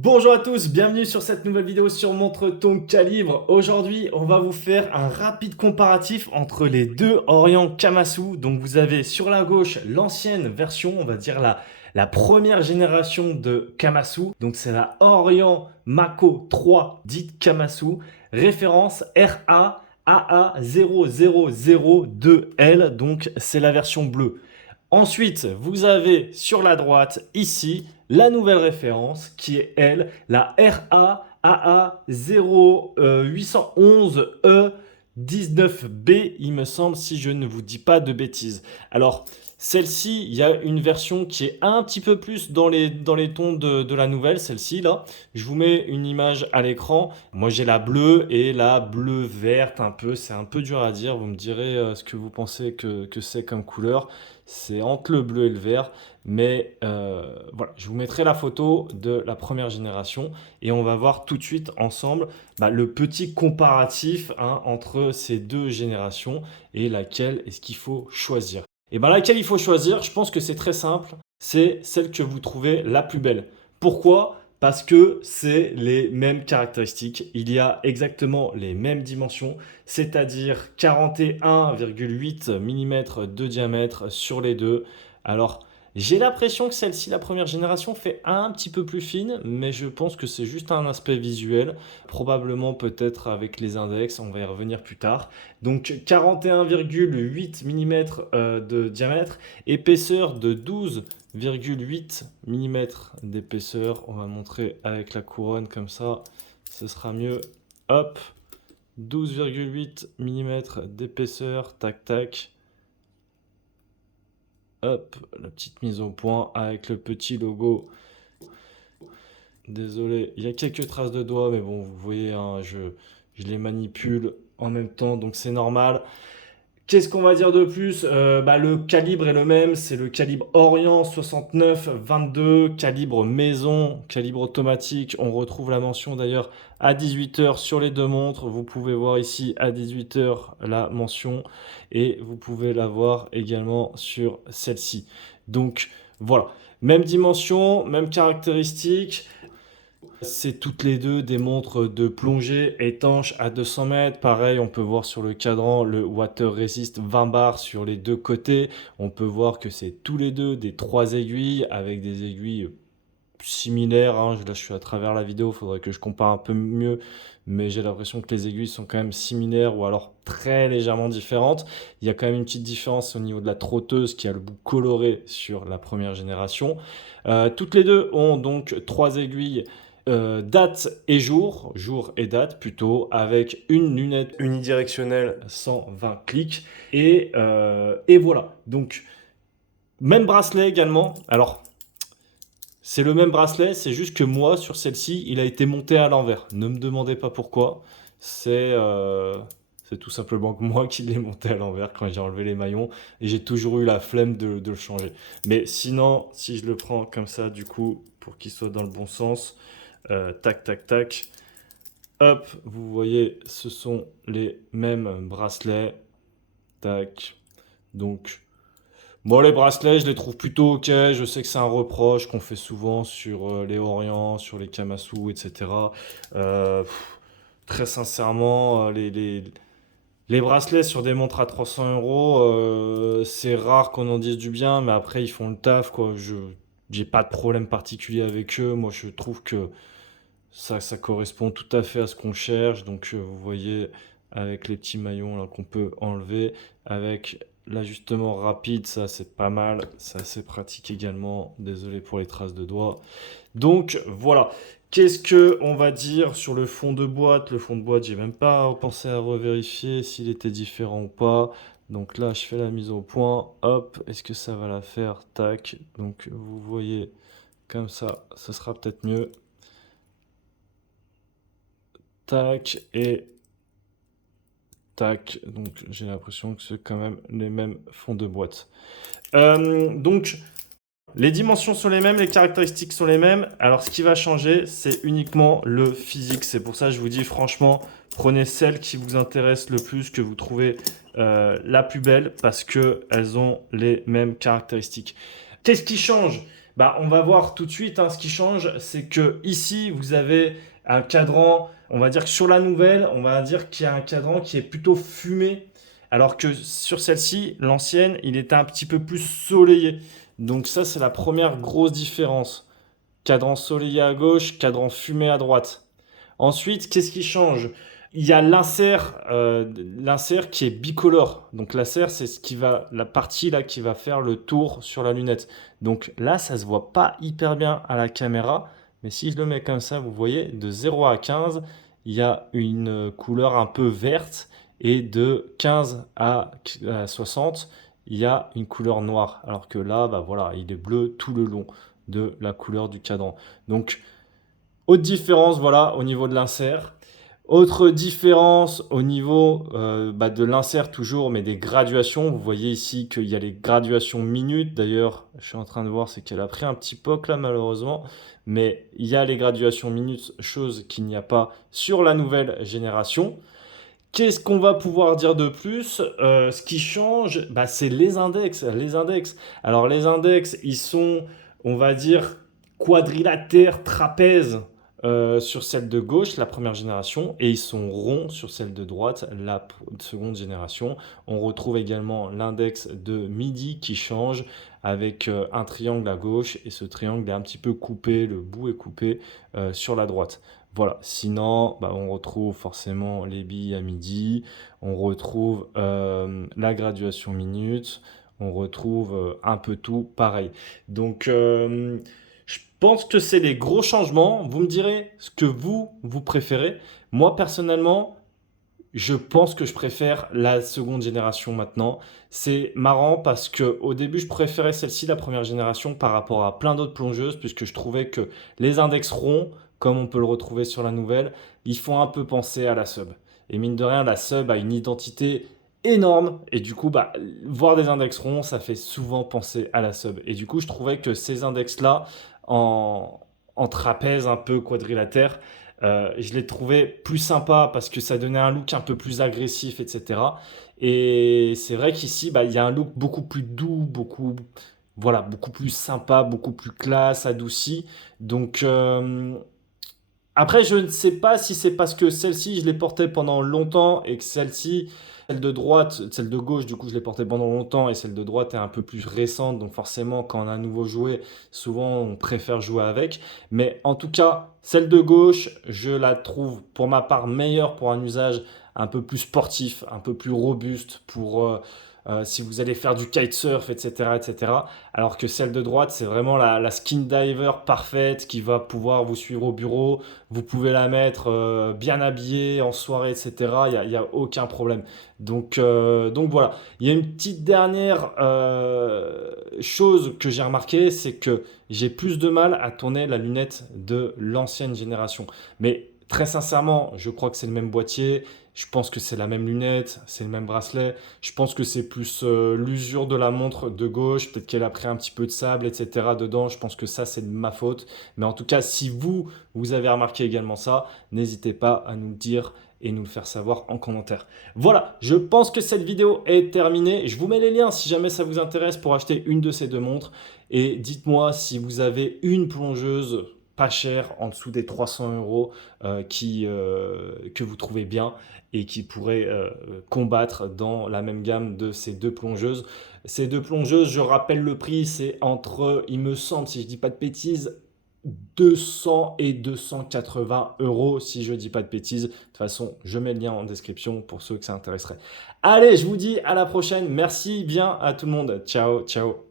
Bonjour à tous, bienvenue sur cette nouvelle vidéo sur Montre ton calibre. Aujourd'hui, on va vous faire un rapide comparatif entre les deux Orient Kamasu. Donc vous avez sur la gauche l'ancienne version, on va dire la première génération de Kamasu. Donc c'est la Orient Mako 3 dite Kamasu, référence RA AA0002L, donc c'est la version bleue. Ensuite, vous avez sur la droite, ici, la nouvelle référence qui est, elle, la RA AA0811E 19B, il me semble, si je ne vous dis pas de bêtises. Alors, celle-ci, il y a une version qui est un petit peu plus dans les tons de la nouvelle, celle-ci, là. Je vous mets une image à l'écran. Moi, j'ai la bleue et la bleue verte, un peu. C'est un peu dur à dire. Vous me direz ce que vous pensez que c'est comme couleur. C'est entre le bleu et le vert. Mais voilà, je vous mettrai la photo de la première génération et on va voir tout de suite ensemble le petit comparatif entre ces deux générations et laquelle est-ce qu'il faut choisir. Et bien laquelle il faut choisir, je pense que c'est très simple, c'est celle que vous trouvez la plus belle. Pourquoi? Parce que c'est les mêmes caractéristiques, il y a exactement les mêmes dimensions, c'est-à-dire 41,8 mm de diamètre sur les deux. Alors, j'ai l'impression que celle-ci, la première génération, fait un petit peu plus fine, mais je pense que c'est juste un aspect visuel, probablement peut-être avec les index, on va y revenir plus tard. Donc 41,8 mm de diamètre, épaisseur de 12,8 mm d'épaisseur. On va montrer avec la couronne comme ça, ce sera mieux. Hop, 12,8 mm d'épaisseur, tac tac. Hop, la petite mise au point avec le petit logo. Désolé, il y a quelques traces de doigts, mais bon, vous voyez, je les manipule en même temps, donc c'est normal. Qu'est-ce qu'on va dire de plus? Le calibre est le même, c'est le calibre Orient 69-22, calibre maison, calibre automatique. On retrouve la mention d'ailleurs à 18h sur les deux montres. Vous pouvez voir ici à 18h la mention et vous pouvez la voir également sur celle-ci. Donc voilà, même dimension, même caractéristiques. C'est toutes les deux des montres de plongée étanches à 200 mètres. Pareil, on peut voir sur le cadran le Water Resist 20 bars sur les deux côtés. On peut voir que c'est tous les deux des 3 aiguilles avec des aiguilles similaires. Là, je suis à travers la vidéo, il faudrait que je compare un peu mieux. Mais j'ai l'impression que les aiguilles sont quand même similaires ou alors très légèrement différentes. Il y a quand même une petite différence au niveau de la trotteuse qui a le bout coloré sur la première génération. Toutes les deux ont donc 3 aiguilles date et jour, jour et date plutôt, avec une lunette unidirectionnelle 120 clics. Et voilà, donc même bracelet également. Alors, c'est le même bracelet, c'est juste que moi, sur celle-ci, il a été monté à l'envers. Ne me demandez pas pourquoi. C'est tout simplement que moi qui l'ai monté à l'envers quand j'ai enlevé les maillons. Et j'ai toujours eu la flemme de le changer. Mais sinon, si je le prends comme ça, du coup, pour qu'il soit dans le bon sens, tac, tac, tac. Hop, vous voyez, ce sont les mêmes bracelets. Tac. Donc, bon, les bracelets, je les trouve plutôt ok. Je sais que c'est un reproche qu'on fait souvent sur les Orient, sur les Kamasu, etc. Très sincèrement, les bracelets sur des montres à 300 euros, c'est rare qu'on en dise du bien, mais après, ils font le taf, quoi. J'ai pas de problème particulier avec eux. Moi, je trouve que ça correspond tout à fait à ce qu'on cherche. Donc, vous voyez, avec les petits maillons là qu'on peut enlever, avec l'ajustement rapide, ça c'est pas mal. C'est assez pratique également. Désolé pour les traces de doigts. Donc, voilà. Qu'est-ce que on va dire sur le fond de boîte? Le fond de boîte, j'ai même pas pensé à revérifier s'il était différent ou pas. Donc là, je fais la mise au point. Hop, est-ce que ça va la faire? Tac. Donc, vous voyez, comme ça, ce sera peut-être mieux. Tac et tac. Donc j'ai l'impression que c'est quand même les mêmes fonds de boîte. Donc les dimensions sont les mêmes, les caractéristiques sont les mêmes. Alors ce qui va changer, c'est uniquement le physique. C'est pour ça que je vous dis franchement, prenez celle qui vous intéresse le plus, que vous trouvez la plus belle, parce qu'elles ont les mêmes caractéristiques. Qu'est-ce qui change? Bah, on va voir tout de suite, hein, ce qui change, c'est que ici, vous avez un cadran, on va dire que sur la nouvelle, on va dire qu'il y a un cadran qui est plutôt fumé, alors que sur celle-ci, l'ancienne, il était un petit peu plus soleillé. Donc ça, c'est la première grosse différence. Cadran soleillé à gauche, cadran fumé à droite. Ensuite, qu'est-ce qui change? Il y a l'insert qui est bicolore. Donc l'insert, c'est la partie là qui va faire le tour sur la lunette. Donc là, ça se voit pas hyper bien à la caméra, mais si je le mets comme ça, vous voyez, de 0 à 15, il y a une couleur un peu verte, et de 15 à 60, il y a une couleur noire. Alors que là, bah voilà, il est bleu tout le long de la couleur du cadran. Donc autre différence, voilà, au niveau de l'insert. Autre différence au niveau de l'insert toujours, mais des graduations. Vous voyez ici qu'il y a les graduations minutes. D'ailleurs, je suis en train de voir, c'est qu'elle a pris un petit poc là malheureusement. Mais il y a les graduations minutes, chose qu'il n'y a pas sur la nouvelle génération. Qu'est-ce qu'on va pouvoir dire de plus? Ce qui change, bah, c'est les index. Les index. Alors les index, ils sont, on va dire, quadrilatères, trapèzes sur celle de gauche, la première génération, et ils sont ronds sur celle de droite, la seconde génération. On retrouve également l'index de midi qui change avec un triangle à gauche, et ce triangle est un petit peu coupé, le bout est coupé sur la droite. Voilà, sinon, bah, on retrouve forcément les billes à midi, on retrouve la graduation minute, on retrouve un peu tout pareil. Donc, je pense que c'est les gros changements. Vous me direz ce que vous préférez. Moi, personnellement, je pense que je préfère la seconde génération maintenant. C'est marrant parce que au début, je préférais celle-ci, la première génération, par rapport à plein d'autres plongeuses, puisque je trouvais que les index ronds, comme on peut le retrouver sur la nouvelle, ils font un peu penser à la sub. Et mine de rien, la sub a une identité énorme. Et du coup, bah, voir des index ronds, ça fait souvent penser à la sub. Et du coup, je trouvais que ces index-là, en, en trapèze un peu quadrilatère, je l'ai trouvé plus sympa parce que ça donnait un look un peu plus agressif, etc. Et c'est vrai qu'ici, bah, il y a un look beaucoup plus doux, voilà, beaucoup plus sympa, beaucoup plus classe, adouci. Donc, après, je ne sais pas si c'est parce que celle-ci, je l'ai portée pendant longtemps et que celle-ci, celle de droite, celle de gauche, du coup, je l'ai portée pendant longtemps et celle de droite est un peu plus récente. Donc forcément, quand on a un nouveau jouet, souvent, on préfère jouer avec. Mais en tout cas, celle de gauche, je la trouve pour ma part meilleure pour un usage un peu plus sportif, un peu plus robuste pour si vous allez faire du kitesurf, etc., etc. Alors que celle de droite, c'est vraiment la skin diver parfaite qui va pouvoir vous suivre au bureau. Vous pouvez la mettre bien habillée en soirée, etc. Il y a aucun problème. Donc voilà. Il y a une petite dernière chose que j'ai remarqué, c'est que j'ai plus de mal à tourner la lunette de l'ancienne génération. Mais très sincèrement, je crois que c'est le même boîtier. Je pense que c'est la même lunette, c'est le même bracelet. Je pense que c'est plus l'usure de la montre de gauche. Peut-être qu'elle a pris un petit peu de sable, etc. dedans. Je pense que ça, c'est de ma faute. Mais en tout cas, si vous avez remarqué également ça, n'hésitez pas à nous le dire et nous le faire savoir en commentaire. Voilà, je pense que cette vidéo est terminée. Je vous mets les liens si jamais ça vous intéresse pour acheter une de ces deux montres. Et dites-moi si vous avez une plongeuse pas chère, en dessous des 300 euros, que vous trouvez bien et qui pourrait combattre dans la même gamme de ces deux plongeuses. Ces deux plongeuses, je rappelle le prix, c'est entre, il me semble, si je dis pas de bêtises, 200 et 280 euros, si je dis pas de bêtises. De toute façon, je mets le lien en description pour ceux que ça intéresserait. Allez, je vous dis à la prochaine. Merci bien à tout le monde. Ciao, ciao.